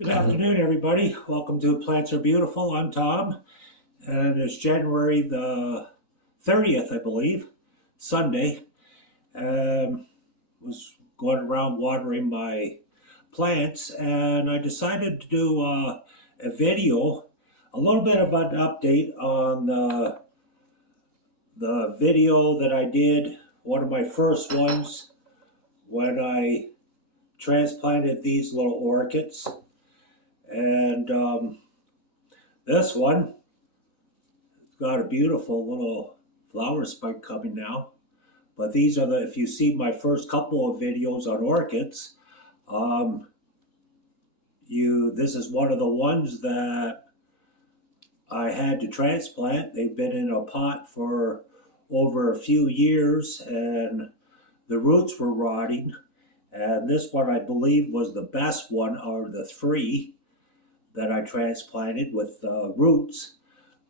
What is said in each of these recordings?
Good afternoon, everybody. Welcome to Plants Are Beautiful. I'm Tom, and it's January the 30th, I believe, Sunday. Was going around watering my plants, and I decided to do a video, a little bit of an update on the video that I did, one of my first ones, when I transplanted these little orchids. And this one got a beautiful little flower spike coming now. But these are if you see my first couple of videos on orchids, this is one of the ones that I had to transplant. They've been in a pot for over a few years and the roots were rotting. And this one, I believe, was the best one out of the three that I transplanted with roots.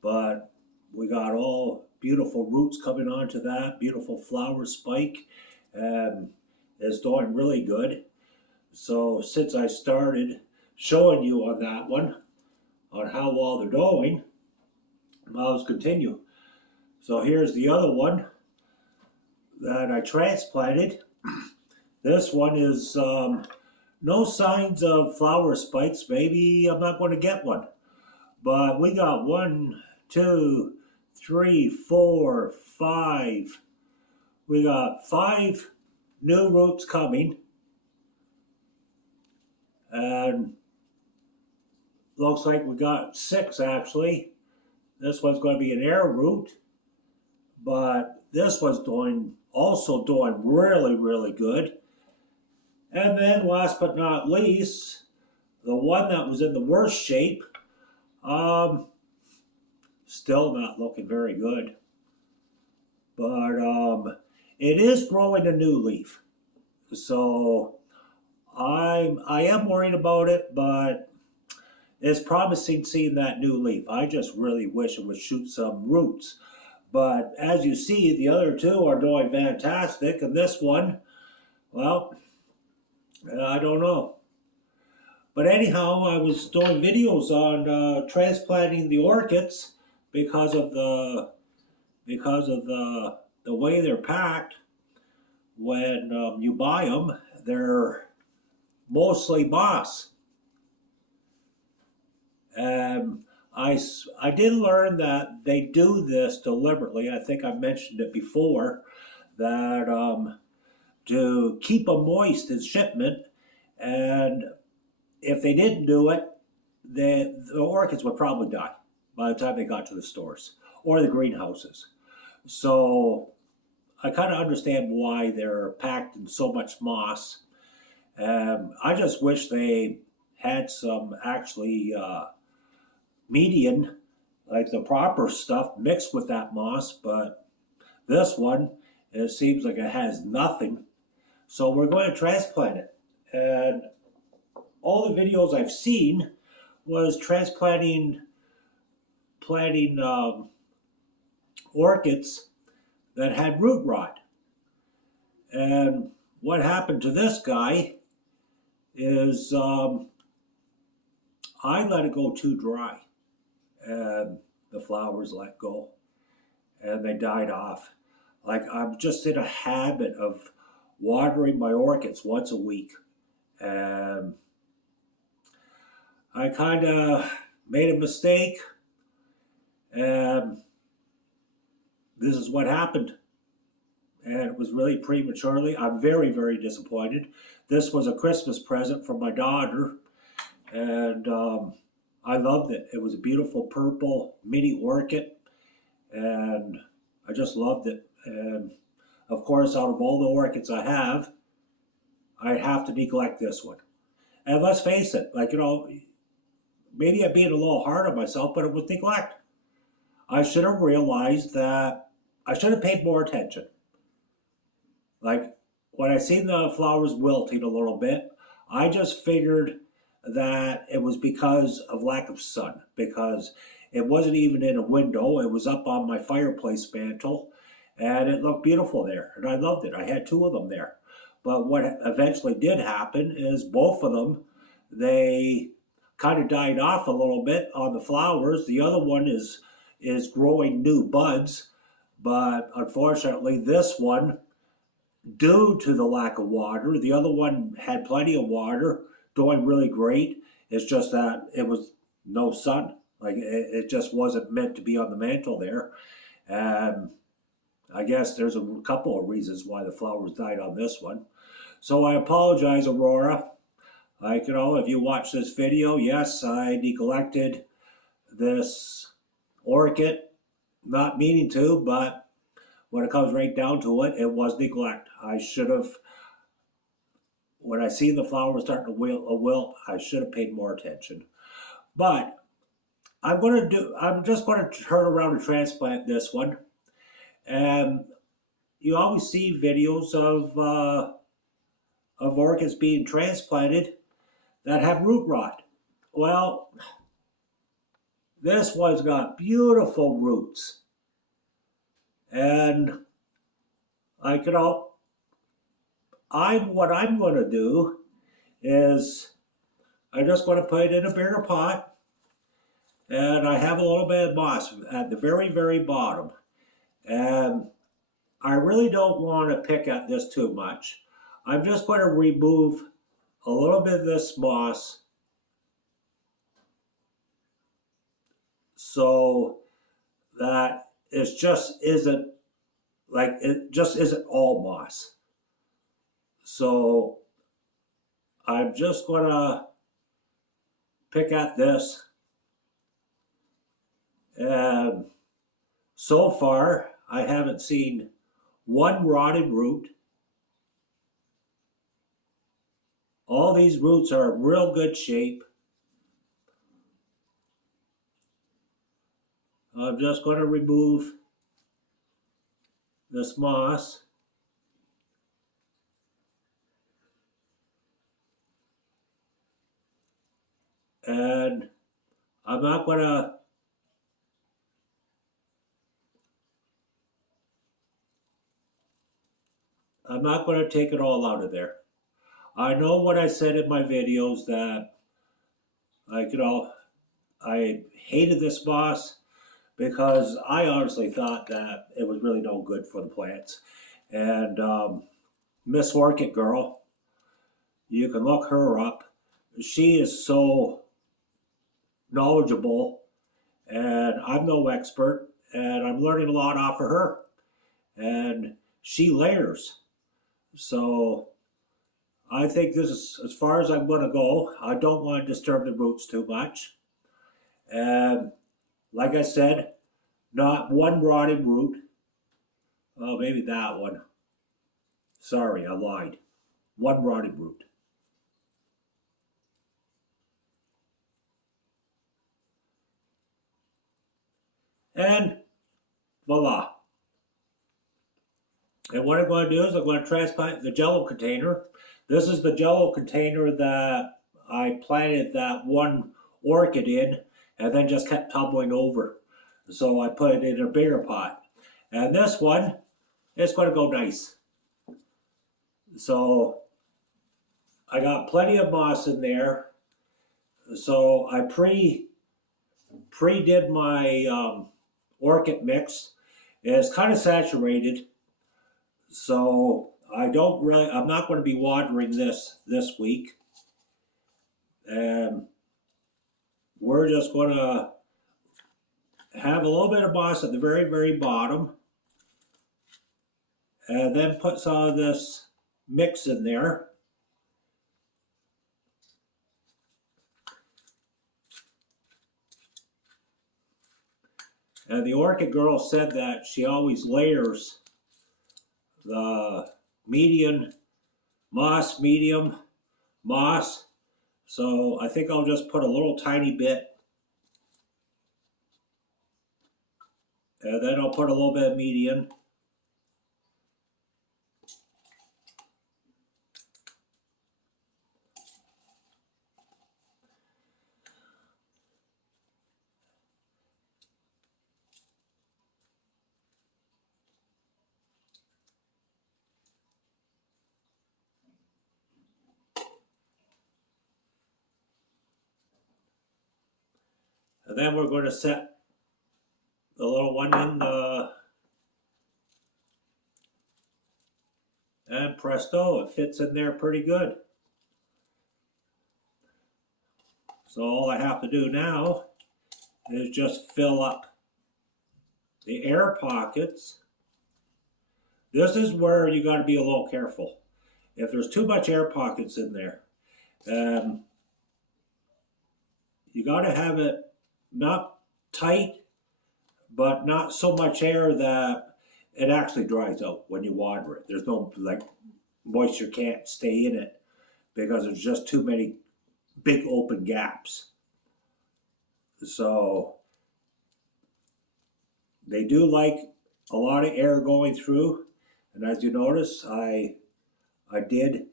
But we got all beautiful roots coming onto that, beautiful flower spike, and it's doing really good. So since I started showing you on that one, on how well they're doing, I'll continue. So here's the other one that I transplanted. This one is no signs of flower spikes. Maybe I'm not going to get one. But we got 1, 2, 3, 4, 5. We got 5 new roots coming. And looks like we got 6 actually. This one's going to be an air root. But this one's also doing really, really good. And then last but not least, the one that was in the worst shape, still not looking very good. But it is growing a new leaf. So I am worried about it, but it's promising seeing that new leaf. I just really wish it would shoot some roots. But as you see, the other two are doing fantastic, and this one, well, I don't know. But anyhow, I was doing videos on transplanting the orchids because of the way they're packed. When you buy them, they're mostly moss. I did learn that they do this deliberately. I think I mentioned it before, that to keep them moist in shipment, and if they didn't do it, the orchids would probably die by the time they got to the stores or the greenhouses. So I kind of understand why they're packed in so much moss. I just wish they had some actually median, like the proper stuff mixed with that moss, but this one, it seems like it has nothing. So we're going to transplant it. And all the videos I've seen was planting orchids that had root rot. And what happened to this guy is I let it go too dry. And the flowers let go. And they died off. Like, I'm just in a habit of watering my orchids once a week. And I kind of made a mistake, and this is what happened. And it was really prematurely. I'm very, very disappointed. This was a Christmas present from my daughter, and I loved it. It was a beautiful purple mini orchid, and I just loved it. And of course, out of all the orchids I have to neglect this one. And let's face it, like, maybe I'm being a little hard on myself, but it was neglect. I should have realized that I should have paid more attention. Like, when I seen the flowers wilting a little bit, I just figured that it was because of lack of sun, because it wasn't even in a window. It was up on my fireplace mantle, and it looked beautiful there, and I loved it. I had 2 of them there. But what eventually did happen is both of them, kind of died off a little bit on the flowers. The other one is growing new buds, but unfortunately this one, due to the lack of water, the other one had plenty of water, doing really great. It's just that it was no sun. Like it just wasn't meant to be on the mantle there. And I guess there's a couple of reasons why the flowers died on this one. So I apologize, Aurora. If you watch this video, yes, I neglected this orchid, not meaning to, but when it comes right down to it, it was neglect. I should have, when I see the flowers starting to wilt, I should have paid more attention. But I'm just going to turn around and transplant this one. And you always see videos of orchids being transplanted that have root rot. Well, this one's got beautiful roots. And what I'm going to do is I'm just going to put it in a bigger pot, and I have a little bit of moss at the very, very bottom. And I really don't want to pick at this too much. I'm just going to remove a little bit of this moss so that it just isn't all moss. So I'm just going to pick at this, and so far I haven't seen one rotted root. All these roots are in real good shape. I'm just going to remove this moss. And I'm not going to take it all out of there. I know what I said in my videos that I hated this moss because I honestly thought that it was really no good for the plants. And Miss Orchid Girl, you can look her up. She is so knowledgeable, and I'm no expert, and I'm learning a lot off of her. And she layers. So I think this is as far as I'm going to go. I don't want to disturb the roots too much. And like I said, not one rotted root. Oh, maybe that one. Sorry, I lied. One rotted root. And voila. And what I'm going to do is I'm going to transplant the Jello container. This is the Jello container that I planted that one orchid in and then just kept tumbling over. So I put it in a bigger pot. And this one, it's going to go nice. So I got plenty of moss in there. So I pre-did my orchid mix. It's kind of saturated. So I'm not going to be watering this week. And we're just going to have a little bit of moss at the very, very bottom. And then put some of this mix in there. And the Orchid Girl said that she always layers the medium moss. So I think I'll just put a little tiny bit. And then I'll put a little bit of medium. then we're going to set the little one in the, and presto, it fits in there pretty good. So all I have to do now is just fill up the air pockets. This is where you got to be a little careful. If there's too much air pockets in there, you got to have it not tight, but not so much air that it actually dries out when you water it. There's no, like, moisture can't stay in it because there's just too many big open gaps. So they do like a lot of air going through, and as you notice, I did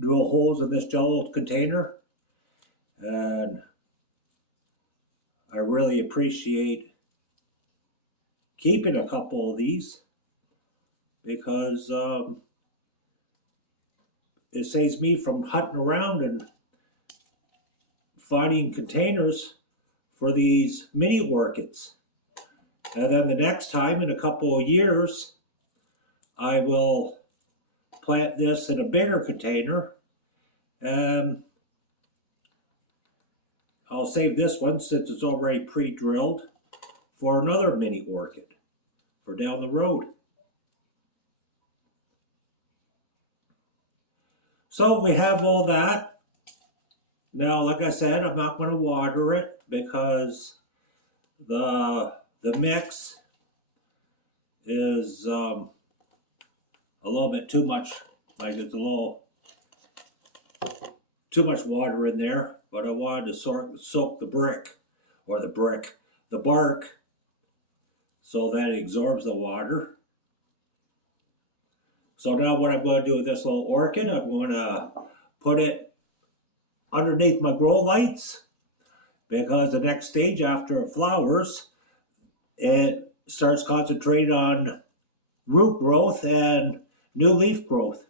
drill holes in this jello container, and I really appreciate keeping a couple of these because it saves me from hunting around and finding containers for these mini orchids. And then the next time, in a couple of years, I will plant this in a bigger container, and I'll save this one since it's already pre-drilled for another mini orchid for down the road. So we have all that. Now, like I said, I'm not going to water it because the mix is a little bit too much. Like, it's a little too much water in there, but I wanted to soak the bark, so that it absorbs the water. So now what I'm going to do with this little orchid, I'm going to put it underneath my grow lights, because the next stage after it flowers, it starts concentrating on root growth and new leaf growth.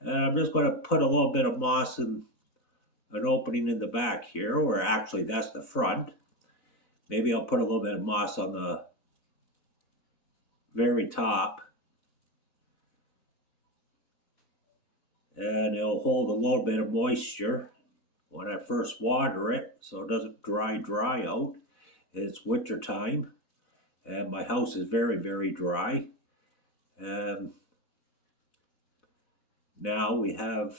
And I'm just going to put a little bit of moss in an opening in the back here, or actually that's the front. Maybe I'll put a little bit of moss on the very top, and it'll hold a little bit of moisture when I first water it, so it doesn't dry out. It's winter time, and my house is very, very dry. Now we have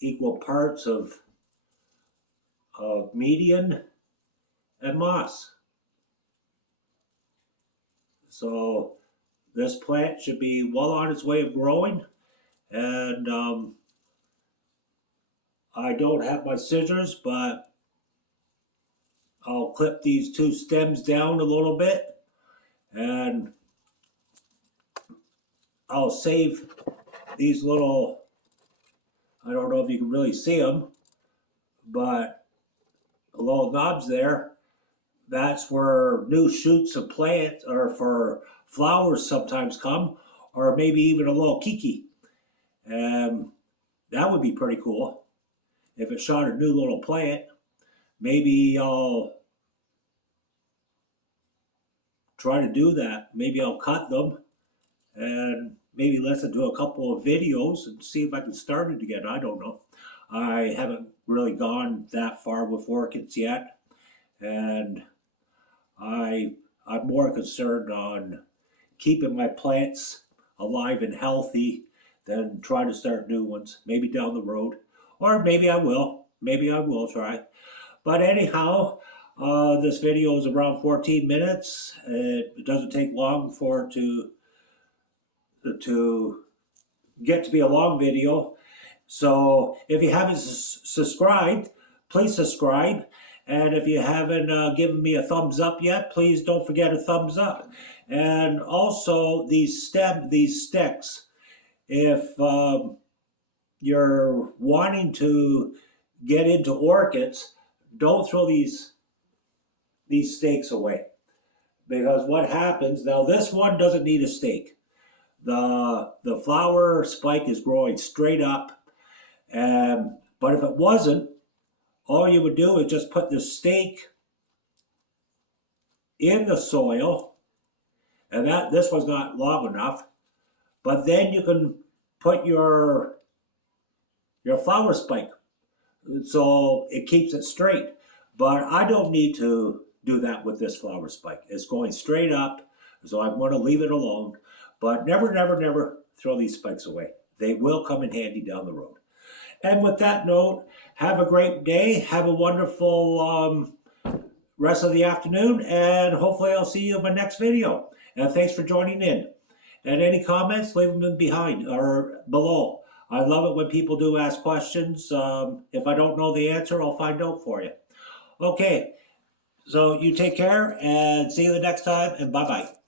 equal parts of median and moss. So this plant should be well on its way of growing, and I don't have my scissors, but I'll clip these two stems down a little bit, and I'll save these little, I don't know if you can really see them, but the little knobs there, that's where new shoots of plants or for flowers sometimes come, or maybe even a little kiki. That would be pretty cool if it shot a new little plant. Maybe I'll try to do that. Maybe I'll cut them and maybe listen to a couple of videos and see if I can start it again. I don't know. I haven't really gone that far with orchids yet, and I'm more concerned on keeping my plants alive and healthy than trying to start new ones. Maybe down the road, or maybe I will. Maybe I will try. But anyhow, this video is around 14 minutes. It doesn't take long for it to get to be a long video. So if you haven't subscribed, please subscribe. And if you haven't given me a thumbs up yet, please don't forget a thumbs up. And also these sticks, if you're wanting to get into orchids, don't throw these stakes away. Because what happens, now this one doesn't need a stake. The flower spike is growing straight up. But if it wasn't, all you would do is just put the stake in the soil, and this was not long enough, but then you can put your flower spike so it keeps it straight. But I don't need to do that with this flower spike. It's going straight up, so I'm going to leave it alone. But never, never, never throw these spikes away. They will come in handy down the road. And with that note, have a great day. Have a wonderful rest of the afternoon, and hopefully I'll see you in my next video. And thanks for joining in. And any comments, leave them behind or below. I love it when people do ask questions. If I don't know the answer, I'll find out for you. Okay, so you take care and see you the next time, and bye-bye.